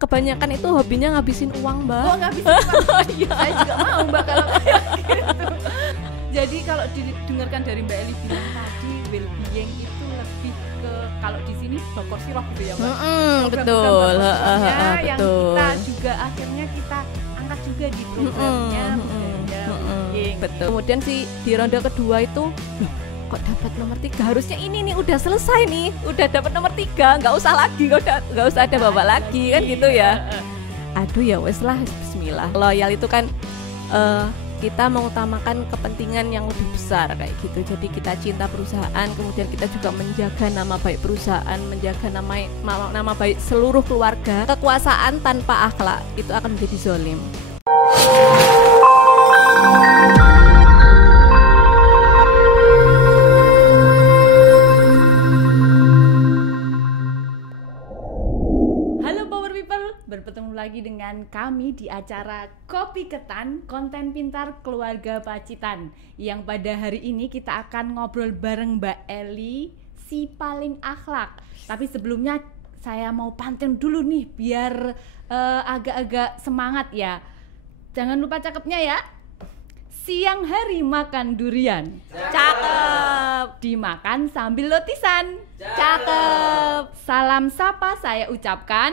kebanyakan itu hobinya ngabisin uang, Mbak. Oh, ngabisin uang. Saya juga mau, Mbak, kalau kayak gitu. Jadi kalau didengarkan dari Mbak Eli bilang tadi, well-being itu lebih ke kalau di sini bakor sirop gitu ya, Mbak. Betul. Yang kita juga akhirnya kita angkat juga di programnya well-being. Betul. Kemudian di ronde kedua itu kok dapat nomor 3, harusnya ini nih udah selesai nih, udah dapat nomor 3, nggak usah lagi, nggak usah ada babak lagi kan gitu ya. Aduh ya wes lah, bismillah. Loyal itu kan kita mengutamakan kepentingan yang lebih besar kayak gitu. Jadi kita cinta perusahaan, kemudian kita juga menjaga nama baik perusahaan, menjaga nama baik seluruh keluarga. Kekuasaan tanpa akhlak itu akan menjadi zolim. Bertemu lagi dengan kami di acara Kopi Ketan, konten pintar keluarga Pacitan. Yang pada hari ini kita akan ngobrol bareng Mbak Eli, si paling akhlak. Tapi sebelumnya saya mau pantun dulu nih biar agak-agak semangat ya. Jangan lupa cakepnya ya. Siang hari makan durian. Cakep. Dimakan sambil lotisan. Cakep. Salam sapa saya ucapkan.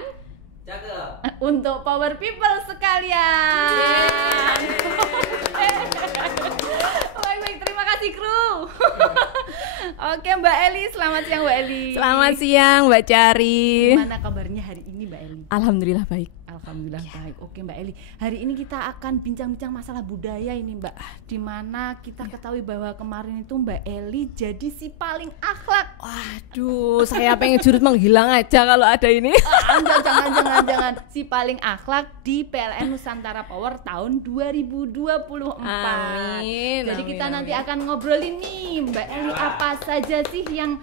Cakep. Untuk power people sekalian. Baik, terima kasih kru. Oke Mbak Eli, selamat siang Mbak Eli. Selamat siang Mbak Cari. Gimana kabarnya hari ini Mbak Eli? Alhamdulillah baik. Alhamdulillah baik. Oke Mbak Eli, hari ini kita akan bincang-bincang masalah budaya ini Mbak. Dimana kita ketahui bahwa kemarin itu Mbak Eli jadi si paling akhlak. Waduh, saya pengen jurut menghilang aja kalau ada ini. Jangan. Si paling akhlak di PLN Nusantara Power tahun 2024. Amin. Jadi kita nanti akan ngobrolin nih Mbak Eli apa saja sih yang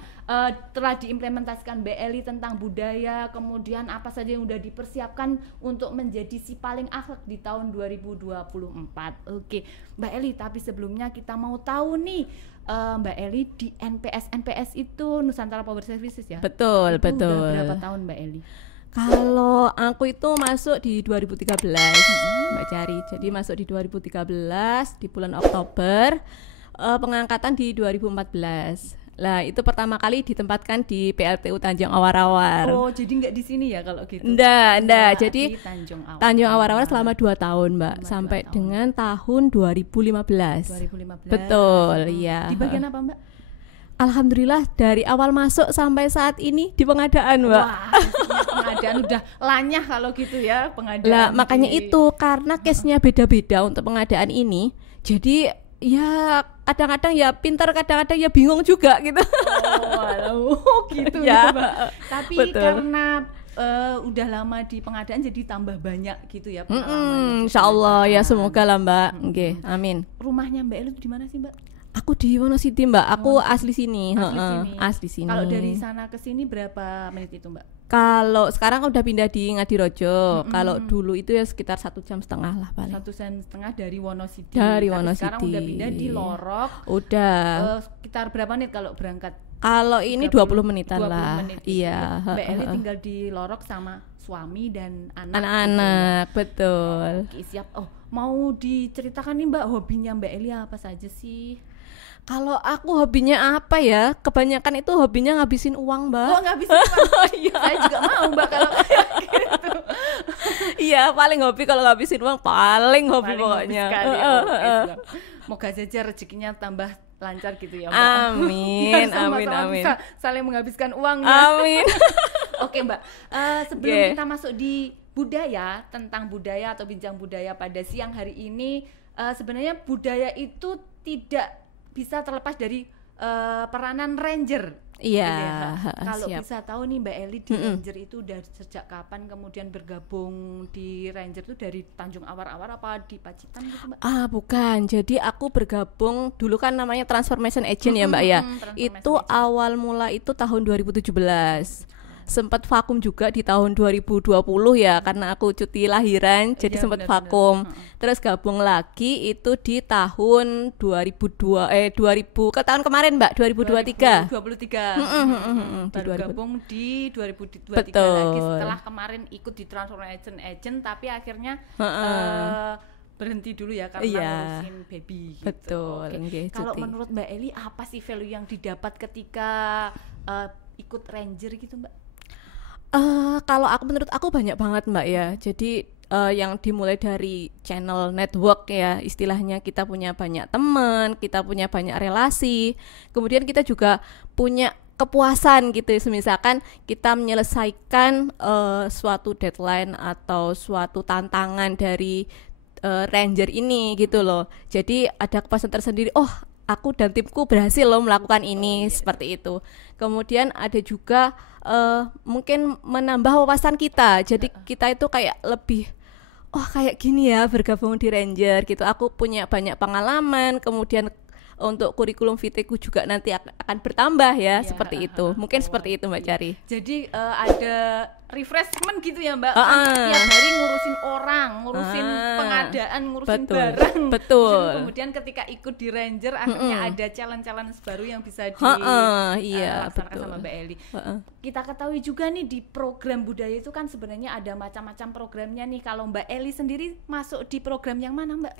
telah diimplementasikan Mbak Eli tentang budaya, kemudian apa saja yang udah dipersiapkan untuk menjadi si paling akhlak di tahun 2024. Oke, Mbak Eli, tapi sebelumnya kita mau tahu nih Mbak Eli di NPS itu Nusantara Power Services ya? Betul. Udah berapa tahun Mbak Eli? Kalau aku itu masuk di 2013, Mbak Cari. Jadi masuk di 2013 di bulan Oktober, pengangkatan di 2014. Lah itu pertama kali ditempatkan di PLTU Tanjung Awar-Awar. Oh, jadi nggak di sini ya kalau gitu? Enggak. Jadi Tanjung Awar-Awar selama 2 tahun, Mbak, sampai dengan tahun 2015. Betul, iya. Di bagian apa, Mbak? Alhamdulillah dari awal masuk sampai saat ini di pengadaan, Mbak. Wah, pengadaan udah lanyah kalau gitu ya, pengadaan. Lah makanya itu karena case-nya beda-beda untuk pengadaan ini. Jadi ya kadang-kadang ya pintar, kadang-kadang ya bingung juga gitu. Oh, gitu ya, Mbak. Tapi betul. Karena udah lama di pengadaan jadi tambah banyak gitu ya pengalamannya. Insyaallah ya, semoga lah Mbak. Oke, amin. Rumahnya Mbak Eli di mana sih, Mbak? Aku di Wonositi, Mbak. Aku asli sini. Asli sini. Kalau dari sana ke sini berapa menit itu, Mbak? Kalau sekarang udah pindah di Ngadirojo. Kalau dulu itu ya sekitar 1,5 jam lah paling. 1,5 jam dari Wonositi. Sekarang udah pindah di Lorok. Udah. Sekitar berapa menit kalau berangkat? Kalau ini 20 menitan lah. Menit iya. Mbak Eli tinggal di Lorok sama suami dan anak-anak, gitu ya? Betul. Oke, siap. Oh, mau diceritakan nih Mbak, hobinya Mbak Eli apa saja sih? Kalau aku hobinya apa ya? Kebanyakan itu hobinya ngabisin uang, Mbak. Oh, ngabisin uang. Saya juga mau, Mbak, kalau kayak gitu. Iya, paling hobi kalau ngabisin uang, paling hobi pokoknya. Moga saja rezekinya tambah lancar gitu ya, Mbak. Amin, amin. Bisa saling menghabiskan uang ya. Amin. Oke, Mbak. Sebelum kita masuk di budaya, tentang budaya atau bincang budaya pada siang hari ini, sebenarnya budaya itu tidak bisa terlepas dari peranan ranger. Iya. Kalau bisa tahu nih Mbak Eli di ranger itu udah sejak kapan, kemudian bergabung di ranger itu dari Tanjung Awar-Awar apa di Pacitan gitu, Mbak? Bukan. Jadi aku bergabung dulu kan namanya Transformation Agent ya, Mbak ya. Itu Agent. awal mula itu tahun 2017. sempat vakum juga di tahun 2020 ya, karena aku cuti lahiran, jadi Iya, sempat benar-benar. vakum. Terus gabung lagi itu di tahun 2000 ke tahun kemarin Mbak, 2023. 2023. Di Baru 2000. gabung di 2023 Betul. lagi setelah kemarin ikut di transformation agent tapi akhirnya berhenti dulu ya karena Iya. ngurusin baby gitu. Betul, Oke. nggih, Kalau cuti. menurut Mbak Eli apa sih value yang didapat ketika ikut ranger gitu Mbak? Kalau menurut aku banyak banget Mbak ya. Jadi yang dimulai dari channel network ya, istilahnya kita punya banyak teman, kita punya banyak relasi, kemudian kita juga punya kepuasan gitu ya, misalkan kita menyelesaikan suatu deadline atau suatu tantangan dari ranger ini gitu loh. Jadi ada kepuasan tersendiri, oh aku dan timku berhasil loh melakukan ini, seperti itu. Kemudian ada juga mungkin menambah wawasan kita, jadi kita itu kayak lebih, oh kayak gini ya bergabung di ranger gitu, aku punya banyak pengalaman, kemudian untuk kurikulum vitaeku juga nanti akan bertambah ya, seperti itu. Mungkin seperti itu Mbak Cari. Jadi ada refreshment gitu ya Mbak, kan tiap hari ngurusin orang, ngurusin pengadaan, ngurusin barang. Betul. Kemudian ketika ikut di ranger akhirnya ada challenge-challenge baru yang bisa Iya, dilaksanakan betul. sama Mbak Eli. Kita ketahui juga nih di program budaya itu kan sebenarnya ada macam-macam programnya nih. Kalau Mbak Eli sendiri masuk di program yang mana Mbak?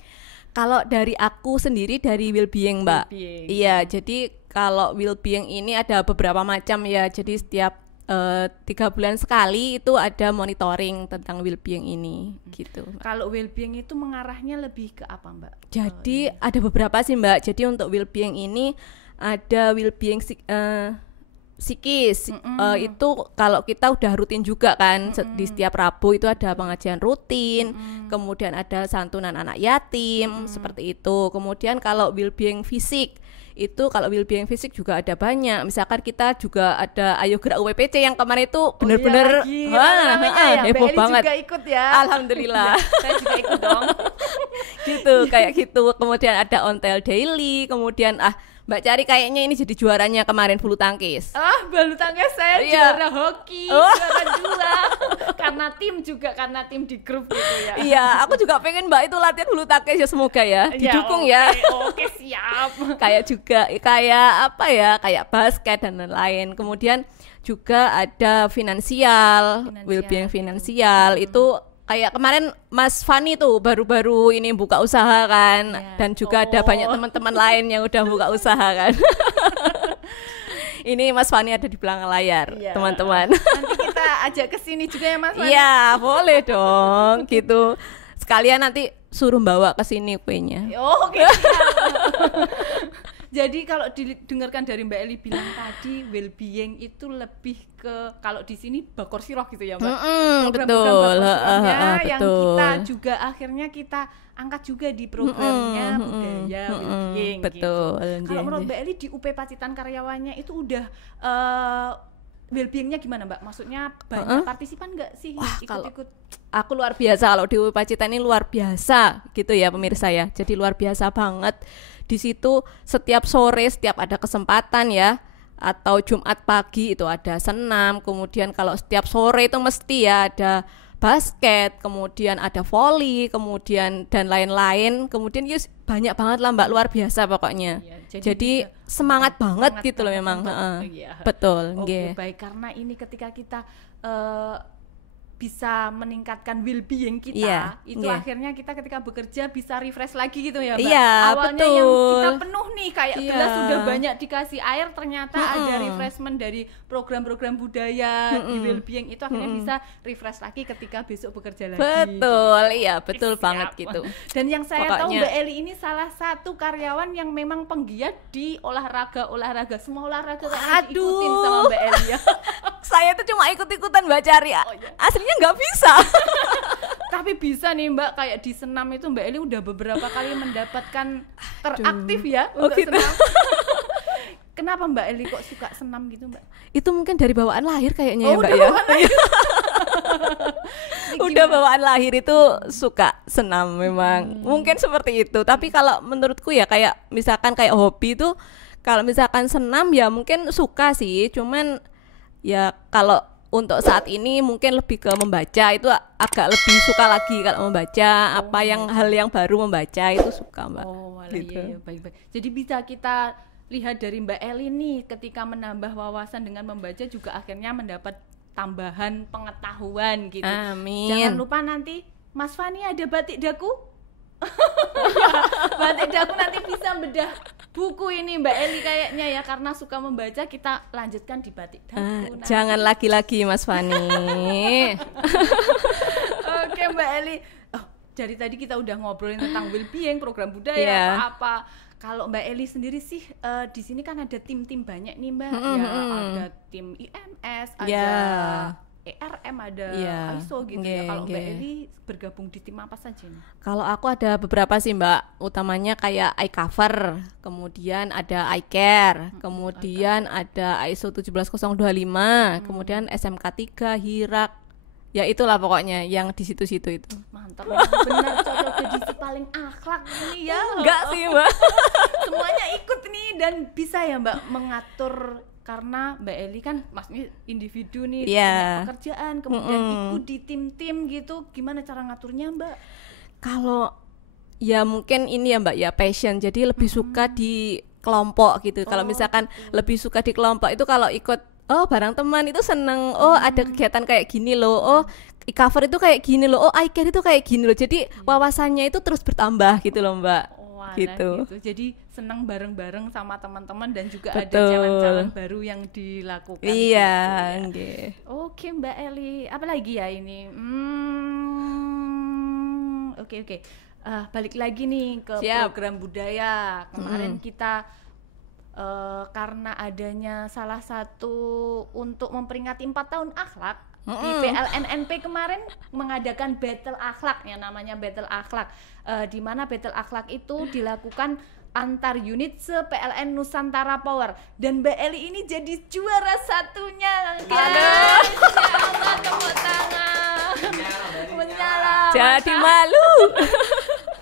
Kalau dari aku sendiri dari Wellbeing Mbak. Wellbeing. Iya, jadi kalau Wellbeing ini ada beberapa macam ya. Jadi setiap 3 bulan sekali itu ada monitoring tentang Wellbeing ini gitu. Kalau well-being itu mengarahnya lebih ke apa Mbak? Jadi ada beberapa sih Mbak. Jadi untuk Wellbeing ini ada Wellbeing psikis. Itu kalau kita udah rutin juga kan, di setiap Rabu itu ada pengajian rutin, kemudian ada santunan anak yatim, seperti itu. Kemudian kalau Wellbeing fisik itu, kalau Wellbeing fisik juga ada banyak. Misalkan kita juga ada Ayo Gerak UPPC yang kemarin itu benar-benar heboh banget. Juga ikut ya. Alhamdulillah. Saya juga ikut dong. Gitu, kayak gitu. Kemudian ada Ontel Daily, kemudian Mbak Cari kayaknya ini jadi juaranya kemarin bulu tangkis. Bulu tangkis saya juara hoki, juara 2. Karena tim di grup gitu ya. Iya, aku juga pengen Mbak itu latihan bulu tangkis ya, semoga ya didukung ya. Oke, siap. Kayak basket dan lain-lain. Kemudian juga ada finansial. Wellbeing finansial itu kayak kemarin Mas Fani tuh baru-baru ini buka usaha kan, dan juga ada banyak teman-teman lain yang udah buka usaha kan. Ini Mas Fani ada di belakang layar, teman-teman. Nanti kita ajak ke sini juga ya Mas Fani. Iya, boleh dong gitu. Sekalian nanti suruh bawa ke sini kuenya. Oke, siap. Jadi kalau didengarkan dari Mbak Eli bilang tadi well-being itu lebih ke, kalau di sini bakor siroh gitu ya Mbak. Betul. Yang kita juga akhirnya kita angkat juga di programnya budaya well-being. Betul. Gitu. Kalau menurut Mbak Eli di UP Pacitan karyawannya itu udah well-beingnya gimana Mbak? Maksudnya banyak partisipan nggak sih ikut-ikut? Aku luar biasa kalau di UP Pacitan ini, luar biasa gitu ya pemirsa ya. Jadi luar biasa banget. Di situ setiap sore, setiap ada kesempatan ya, atau Jumat pagi itu ada senam, kemudian kalau setiap sore itu mesti ya ada basket, kemudian ada volley, kemudian dan lain-lain, kemudian banyak banget lah Mbak, luar biasa pokoknya. Jadi semangat banget gitu loh memang. Betul. Oke, baik, karena ini ketika kita bisa meningkatkan well-being kita, akhirnya kita ketika bekerja bisa refresh lagi gitu ya Mbak. Awalnya betul. yang kita penuh nih kayak gelas sudah banyak dikasih air, ternyata ada refreshment dari program-program budaya di well-being itu akhirnya bisa refresh lagi ketika besok bekerja lagi. Betul, iya betul banget gitu. Dan yang saya tahu Mbak Eli ini salah satu karyawan yang memang penggiat di olahraga, semua olahraga kan diikutin sama Mbak Eli ya. Saya tuh cuma ikut-ikutan Mbak Cari. Aslinya nggak bisa. Tapi bisa nih Mbak, kayak di senam itu Mbak Eli udah beberapa kali mendapatkan teraktif ya untuk senam. Kenapa Mbak Eli kok suka senam gitu Mbak? Itu mungkin dari bawaan lahir kayaknya ya Mbak ya. Udah bawaan lahir itu suka senam memang. Mungkin seperti itu. Tapi kalau menurutku ya kayak misalkan kayak hobi tuh, kalau misalkan senam ya mungkin suka sih. Cuman ya kalau untuk saat ini mungkin lebih ke membaca, itu agak lebih suka lagi kalau membaca. Apa yang hal yang baru membaca itu suka, Mbak. Gitu. Iya, baik-baik. Jadi bisa kita lihat dari Mbak Eli nih, ketika menambah wawasan dengan membaca juga akhirnya mendapat tambahan pengetahuan gitu. Amin. Jangan lupa nanti Mas Fani ada batik daku. Batik daku nanti bisa bedah buku ini Mbak Eli kayaknya ya, karena suka membaca. Kita lanjutkan di batik daku. Jangan lagi-lagi Mas Fani. Oke Mbak Eli. Dari tadi kita udah ngobrolin tentang well-being, program budaya, apa. Kalau Mbak Eli sendiri sih di sini kan ada tim-tim banyak nih Mbak. Ada tim IMS, ada ERM, ada ISO gitu ya. Kalau Mbak Eli bergabung di tim apa saja nih? Kalau aku ada beberapa sih Mbak, utamanya kayak iCover, kemudian ada iCare, kemudian ada ISO 17025, kemudian SMK 3, HIRAK. Ya itulah pokoknya yang di situ-situ itu. Mantap, benar cocok jadi si paling akhlak ini ya. Enggak sih Mbak. Semuanya ikut nih dan bisa ya Mbak mengatur, karena Mbak Eli kan maksudnya individu nih, punya pekerjaan, kemudian ikut di tim-tim gitu. Gimana cara ngaturnya Mbak? Kalau ya mungkin ini ya Mbak ya passion, jadi lebih suka di kelompok gitu. Kalau misalkan lebih suka di kelompok itu kalau ikut bareng teman itu seneng, ada kegiatan kayak gini loh, e-cover itu kayak gini loh, iCare itu kayak gini loh. Jadi wawasannya itu terus bertambah gitu loh Mbak. Gitu. Jadi seneng bareng-bareng sama teman-teman dan juga ada jalan-jalan baru yang dilakukan. Iya. Gitu ya. Oke Mbak Eli, apa lagi ya ini? Oke. Balik lagi nih ke program budaya. Kemarin kita karena adanya salah satu untuk memperingati 4 tahun akhlak di PLNNP kemarin mengadakan battle akhlak yang namanya battle akhlak, di mana battle akhlak itu dilakukan antar unit se-PLN Nusantara Power, dan Mbak Eli ini jadi juara satunya. Aduh, tepuk tangan. Menyala. Jadi malu.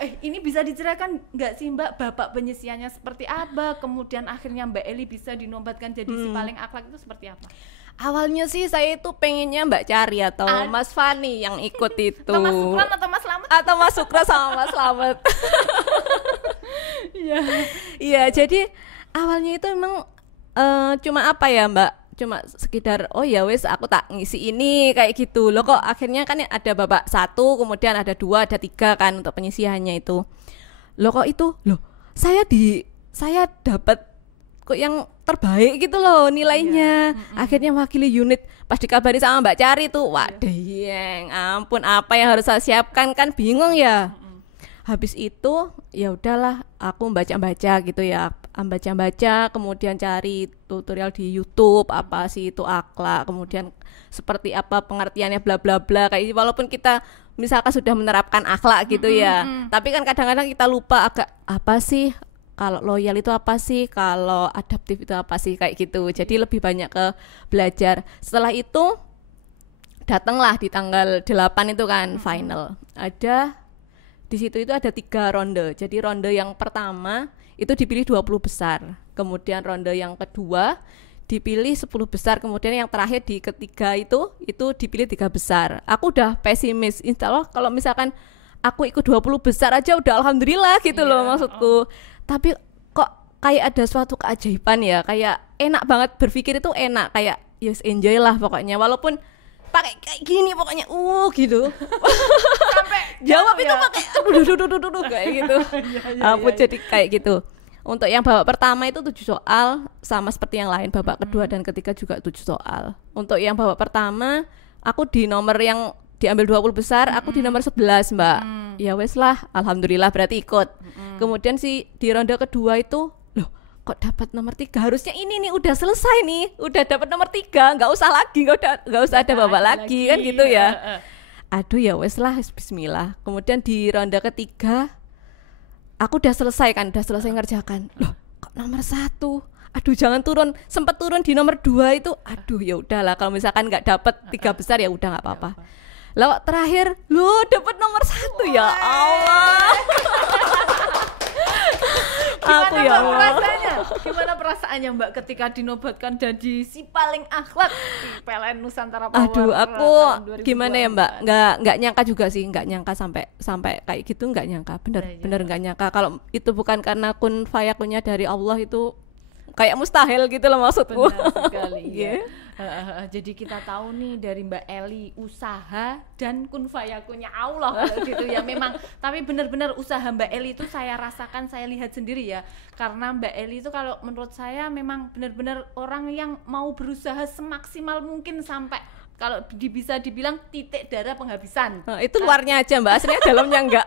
Ini bisa diceritakan nggak sih Mbak, bapak penyisiannya seperti apa? Kemudian akhirnya Mbak Eli bisa dinobatkan jadi si paling akhlak itu seperti apa? Awalnya sih saya itu pengennya Mbak Cari atau Mas Fani yang ikut itu. Atau Mas Sukran atau Mas Slamet? Atau Mas Sukran sama Mas Slamet. Iya, jadi awalnya itu emang cuma apa ya Mbak? Cuma sekedar ya wes aku tak ngisi ini kayak gitu loh. Kok akhirnya kan ada babak 1, kemudian ada 2, ada 3 kan untuk penyisihannya itu. Loh kok itu saya dapat kok yang terbaik gitu loh nilainya. Akhirnya wakili unit pas dikabari sama Mbak Cari tuh, waduh yang ampun, apa yang harus saya siapkan, kan bingung ya. Habis itu ya udahlah aku baca-baca gitu ya, baca-baca, kemudian cari tutorial di YouTube apa sih itu akhlak, kemudian seperti apa pengertiannya bla bla bla kayak, walaupun kita misalkan sudah menerapkan akhlak gitu ya, tapi kan kadang-kadang kita lupa agak apa sih, kalau loyal itu apa sih, kalau adaptif itu apa sih, kayak gitu. Jadi lebih banyak ke belajar. Setelah itu datanglah di tanggal 8 itu kan final. Di situ itu ada 3 ronde. Jadi ronde yang pertama itu dipilih 20 besar. Kemudian ronde yang kedua dipilih 10 besar. Kemudian yang terakhir di ketiga itu dipilih 3 besar. Aku udah pesimis. Insya Allah kalau misalkan aku ikut 20 besar aja udah alhamdulillah gitu loh maksudku. Tapi kok kayak ada suatu keajaiban ya. Kayak enak banget, berpikir itu enak. Kayak yes, enjoy lah pokoknya. Walaupun pakai kayak gini pokoknya gitu. Sampai jawab itu pakai aduh kayak gitu. Aku jadi kayak gitu. Untuk yang babak pertama itu 7 soal, sama seperti yang lain. Babak kedua dan ketiga juga 7 soal. Untuk yang babak pertama aku di nomor yang diambil 20 besar, aku di nomor 11 Mbak. Ya wes lah, alhamdulillah berarti ikut. Kemudian di ronde kedua itu kok dapat nomor 3, harusnya ini nih udah selesai nih, udah dapat nomor 3, nggak usah ada babak lagi kan gitu ya. Aduh ya wes lah, bismillah. Kemudian di ronde ketiga aku udah selesai ngerjakan. Loh kok nomor 1, aduh jangan turun, sempat turun di nomor 2 itu, aduh ya udahlah kalau misalkan nggak dapat 3 besar ya udah nggak apa-apa. Lalu terakhir dapat nomor 1, ya Allah. Aku ya Allah. Rasanya? Gimana perasaannya Mbak ketika dinobatkan jadi si paling akhlak di PLN Nusantara Power? Aduh, aku tahun 2024? gimana ya Mbak? Nggak nyangka juga sih, nggak nyangka sampai kayak gitu, nggak nyangka. Bener nggak nyangka. Kalau itu bukan karena kun fayakunnya dari Allah, itu kayak mustahil gitu loh maksudku. Benar sekali ya. Yeah. Jadi kita tahu nih dari Mbak Eli usaha dan kun fayakunnya Allah kalau gitu ya memang. Tapi benar-benar usaha Mbak Eli itu saya rasakan, saya lihat sendiri ya. Karena Mbak Eli itu kalau menurut saya memang benar-benar orang yang mau berusaha semaksimal mungkin sampai kalau bisa dibilang titik darah penghabisan. Nah, itu luarnya aja Mbak, aslinya dalamnya enggak.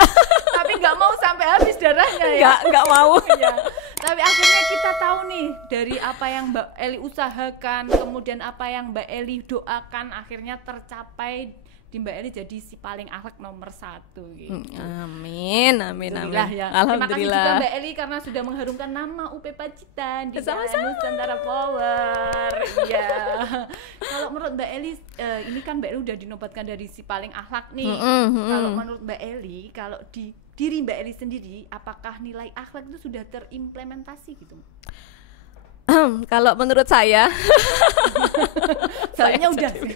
Tapi nggak mau sampai habis darahnya ya. Nggak mau. Ya. Tapi akhirnya kita tahu nih dari apa yang Mbak Eli usahakan, kemudian apa yang Mbak Eli doakan, akhirnya tercapai di Mbak Eli jadi si paling akhlak nomor 1 gitu. Amin. Ya. Alhamdulillah. Terima kasih juga Mbak Eli karena sudah mengharumkan nama UP Pacitan di Nusantara Power. Iya. Kalau menurut Mbak Eli, ini kan Mbak Eli udah dinobatkan dari si paling akhlak nih. Kalau menurut Mbak Eli, kalau di diri Mbak Eli sendiri, apakah nilai akhlak itu sudah terimplementasi gitu? Kalau menurut saya, soalnya udah sih.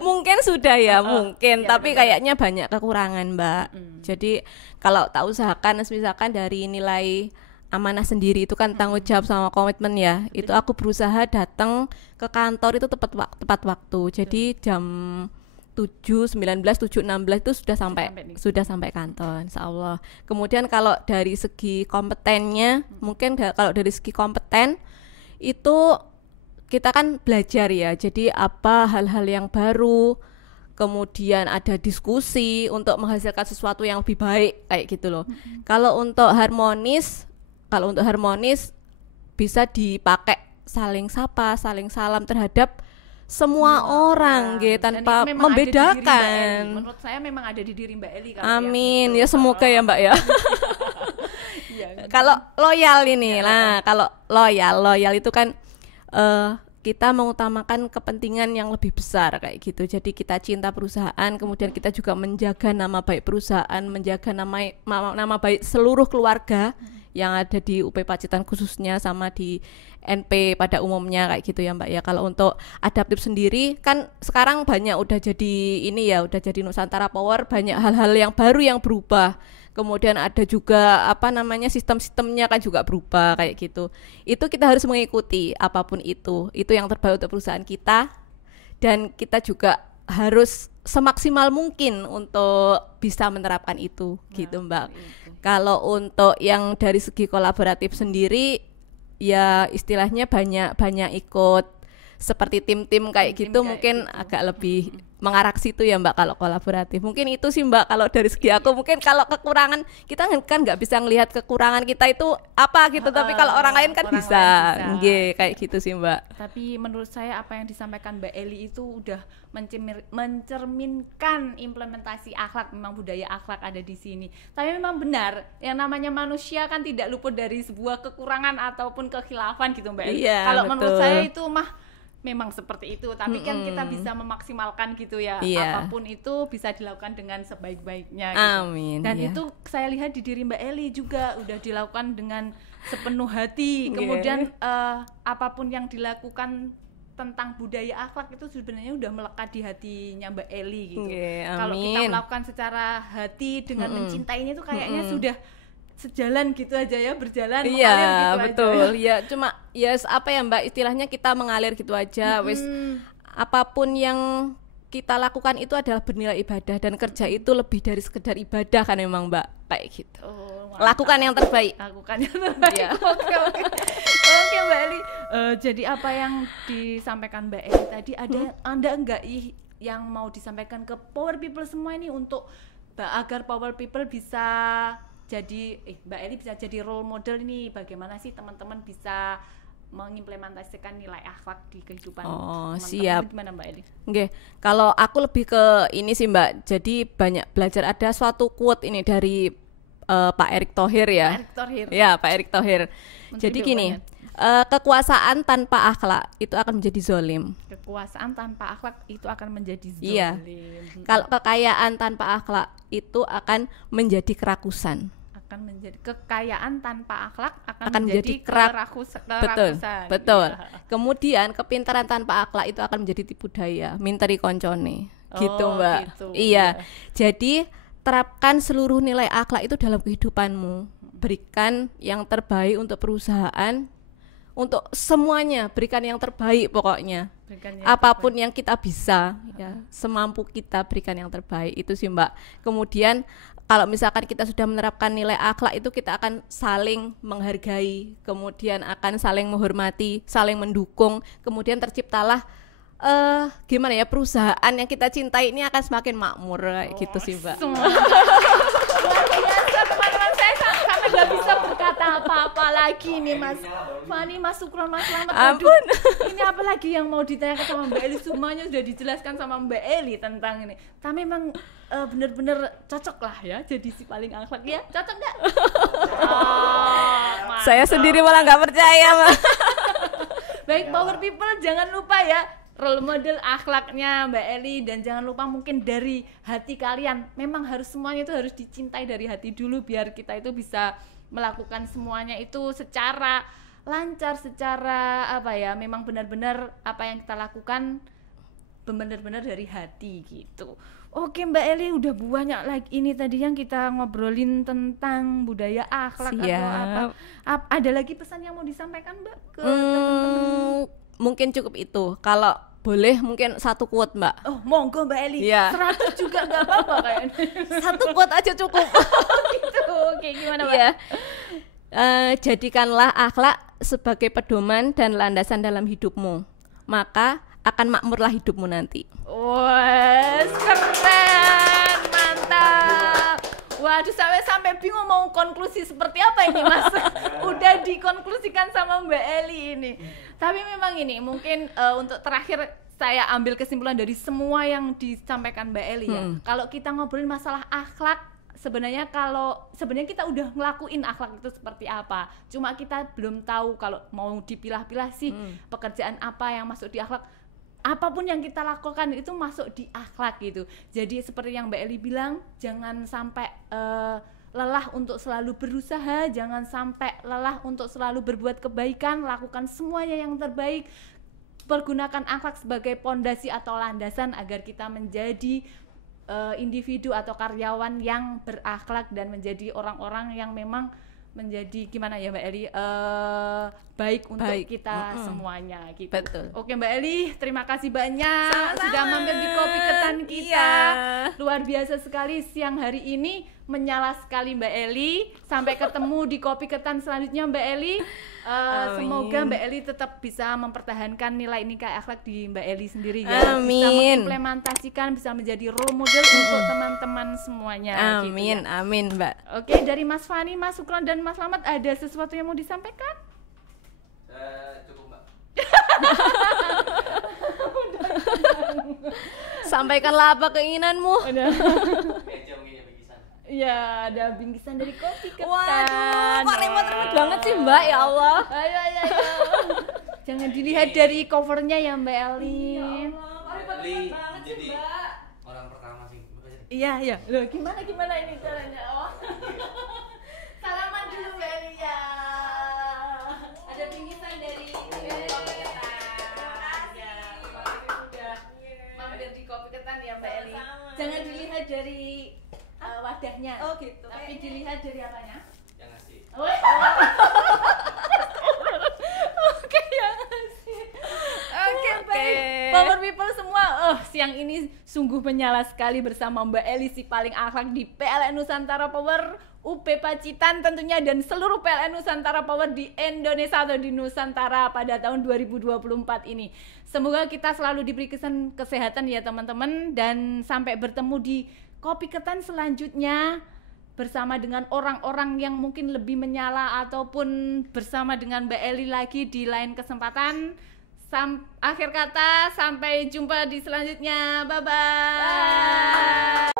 Mungkin sudah ya, mungkin. Ya, tapi betul. kayaknya banyak kekurangan Mbak. Jadi kalau tak usahakan, misalkan dari nilai amanah sendiri itu kan tanggung jawab sama komitmen ya. Itu aku berusaha datang ke kantor itu tepat waktu. Jadi jam 7.19, 7.16 itu sudah sampai kantor, insyaallah. Kemudian kalau dari segi kompetennya, mungkin kalau dari segi kompeten itu kita kan belajar ya. Jadi apa hal-hal yang baru, kemudian ada diskusi untuk menghasilkan sesuatu yang lebih baik kayak gitu loh. Kalau untuk harmonis bisa dipakai saling sapa, saling salam terhadap semua orang gitu, tanpa membedakan. Menurut saya memang ada di diri Mbak Eli. Amin ya, semoga ya Mbak ya. Kalau loyal ini lah, kalau loyal itu kan kita mengutamakan kepentingan yang lebih besar kayak gitu. Jadi kita cinta perusahaan, kemudian kita juga menjaga nama baik perusahaan, menjaga nama baik seluruh keluarga yang ada di UP Pacitan khususnya, sama di NP pada umumnya kayak gitu ya Mbak ya. Kalau untuk adaptif sendiri kan sekarang banyak udah jadi udah jadi Nusantara Power, banyak hal-hal yang baru yang berubah. Kemudian ada juga sistem-sistemnya kan juga berubah kayak gitu. Itu kita harus mengikuti apapun itu yang terbaik untuk perusahaan kita, dan kita juga harus semaksimal mungkin untuk bisa menerapkan itu gitu Mbak. Kalau untuk yang dari segi kolaboratif sendiri ya istilahnya banyak ikut seperti tim-tim kayak gitu, mungkin agak lebih mengarah ke situ ya Mbak kalau kolaboratif. Mungkin itu sih Mbak kalau dari segi aku. Mungkin kalau kekurangan kita kan nggak bisa ngelihat kekurangan kita itu apa gitu, tapi kalau orang lain kan bisa. Nggih, kayak gitu sih Mbak. Tapi menurut saya apa yang disampaikan Mbak Eli itu udah mencerminkan implementasi akhlak, memang budaya akhlak ada di sini. Tapi memang benar, yang namanya manusia kan tidak luput dari sebuah kekurangan ataupun kekhilafan gitu Mbak Eli. Iya, kalau betul. Menurut saya itu memang seperti itu, tapi kan kita bisa memaksimalkan gitu ya. Apapun itu bisa dilakukan dengan sebaik-baiknya gitu. Amin. Dan itu saya lihat di diri Mbak Eli juga udah dilakukan dengan sepenuh hati. Kemudian apapun yang dilakukan tentang budaya akhlak itu sebenarnya udah melekat di hatinya Mbak Eli gitu. Kalau kita melakukan secara hati dengan mencintainya itu kayaknya sudah sejalan gitu aja ya, berjalan mengalir gitu betul aja. ya. Cuma apa ya Mbak, istilahnya kita mengalir gitu aja. Wis apapun yang kita lakukan itu adalah bernilai ibadah, dan kerja itu lebih dari sekedar ibadah kan memang Mbak, kayak gitu. Lakukan yang terbaik. Ya. Oke Mbak Eli. Jadi apa yang disampaikan Mbak Eli tadi, ada Anda enggak yang mau disampaikan ke Power People semua ini untuk agar Power People bisa jadi Mbak Eli bisa jadi role model ini, bagaimana sih teman-teman bisa mengimplementasikan nilai akhlak di kehidupan teman-teman. Siap. Gimana Mbak Eli? Kalau aku lebih ke ini sih Mbak, jadi banyak belajar, ada suatu quote ini dari Pak Erick Thohir ya. Pak Erick Thohir. Jadi gini, kekuasaan tanpa akhlak itu akan menjadi zolim. Kekuasaan tanpa akhlak itu akan menjadi zolim. Iya. Kalau kekayaan tanpa akhlak itu akan menjadi kerakusan. akan menjadi kekayaan tanpa akhlak akan menjadi kerakusan. Betul. Ya. Kemudian kepintaran tanpa akhlak itu akan menjadi tipu daya, minteri koncone. Gitu, Mbak. Gitu, iya. Jadi terapkan seluruh nilai akhlak itu dalam kehidupanmu. Berikan yang terbaik untuk perusahaan, untuk semuanya, berikan yang terbaik pokoknya. Apapun yang kita bisa, ya, semampu kita berikan yang terbaik, itu sih Mbak. Kemudian kalau misalkan kita sudah menerapkan nilai akhlak itu, kita akan saling menghargai, kemudian akan saling menghormati, saling mendukung, kemudian terciptalah gimana ya, perusahaan yang kita cintai ini akan semakin makmur kayak gitu sih Mbak. Teman-teman, saya sampai nggak bisa berkata apa-apa lagi nih Mas Fani, Mas Sukron, Mas Slamet. Ampun. Ini apa lagi yang mau ditanyakan sama Mbak Eli? Semuanya sudah dijelaskan sama Mbak Eli tentang ini. Tapi memang bener-bener cocok lah ya jadi si paling akhlak ya. Cocok nggak? Saya sendiri malah nggak percaya Mbak. Baik Power People, jangan lupa ya role model akhlaknya Mbak Eli, dan jangan lupa mungkin dari hati kalian. Memang harus semuanya itu harus dicintai dari hati dulu biar kita itu bisa melakukan semuanya itu secara lancar, secara apa ya, memang benar-benar apa yang kita lakukan benar-benar dari hati gitu. Oke Mbak Eli, udah banyak lagi ini tadi yang kita ngobrolin tentang budaya akhlak. Siap. Atau apa. Ada lagi pesan yang mau disampaikan Mbak ke teman-teman? Mungkin cukup itu. Kalau boleh mungkin satu quote Mbak. Oh monggo Mbak Eli. Iya. 100 juga nggak apa-apa kayaknya. Satu quote aja cukup. Gitu. Oke, gimana Mbak? Iya. Jadikanlah akhlak sebagai pedoman dan landasan dalam hidupmu, maka akan makmurlah hidupmu nanti. Wes, keren, mantap. Waduh, sampai bingung mau konklusi seperti apa ini Mas. Udah dikonklusikan sama Mbak Eli ini. Tapi memang ini mungkin untuk terakhir saya ambil kesimpulan dari semua yang disampaikan Mbak Eli ya. Kalau kita ngobrolin masalah akhlak, sebenarnya kita udah ngelakuin akhlak itu seperti apa. Cuma kita belum tahu kalau mau dipilah-pilah sih pekerjaan apa yang masuk di akhlak. Apapun yang kita lakukan itu masuk di akhlak gitu. Jadi seperti yang Mbak Eli bilang, jangan sampai lelah untuk selalu berusaha, jangan sampai lelah untuk selalu berbuat kebaikan, lakukan semuanya yang terbaik. Pergunakan akhlak sebagai pondasi atau landasan agar kita menjadi individu atau karyawan yang berakhlak dan menjadi orang-orang yang memang menjadi gimana ya Mbak Eli, baik untuk kita semuanya gitu. Betul. Oke Mbak Eli, terima kasih banyak. Sama-sama. Sudah mampir di Kopi Ketan kita. Iya. Luar biasa sekali siang hari ini, menyala sekali Mbak Eli. Sampai ketemu di Kopi Ketan selanjutnya Mbak Eli. Semoga Mbak Eli tetap bisa mempertahankan nilai nikah akhlak di Mbak Eli sendiri ya. Amin. Bisa mengimplementasikan, bisa menjadi role model untuk teman-teman semuanya. Amin, gitu ya. amin Mbak. Oke, dari Mas Fani, Mas Sukron, dan Mas Slamet, ada sesuatu yang mau disampaikan? Cukup Mbak. Sampaikanlah apa keinginanmu. Meja mungkin ya bingkisan. Ya, ada bingkisan dari Kopi Ketan. Waduh, kok remote-remote banget sih Mbak, ya Allah. Ayo. Jangan dilihat dari covernya ya Mbak Eli. Eli jadi orang pertama sih. Iya. Loh, gimana ini caranya? Oh. Salaman dulu Mbak Eli ya. Ada bingkisan dari Kopi Ketan. Terima kasih sudah mampir di Kopi Ketan ya Mbak Eli. Jangan dilihat dari wadahnya. Oh gitu. Tapi dilihat dari apanya? Yang ngasih. Oke, yang ngasih. Oke, baik. Power People semua, siang ini sungguh menyala sekali bersama Mbak Eli si paling akhlak di PLN Nusantara Power UP Pacitan tentunya, dan seluruh PLN Nusantara Power di Indonesia atau di Nusantara pada tahun 2024 ini. Semoga kita selalu diberi kesehatan ya teman-teman, dan sampai bertemu di Kopi Ketan selanjutnya bersama dengan orang-orang yang mungkin lebih menyala ataupun bersama dengan Mbak Eli lagi di lain kesempatan. Akhir kata, sampai jumpa di selanjutnya. Bye-bye.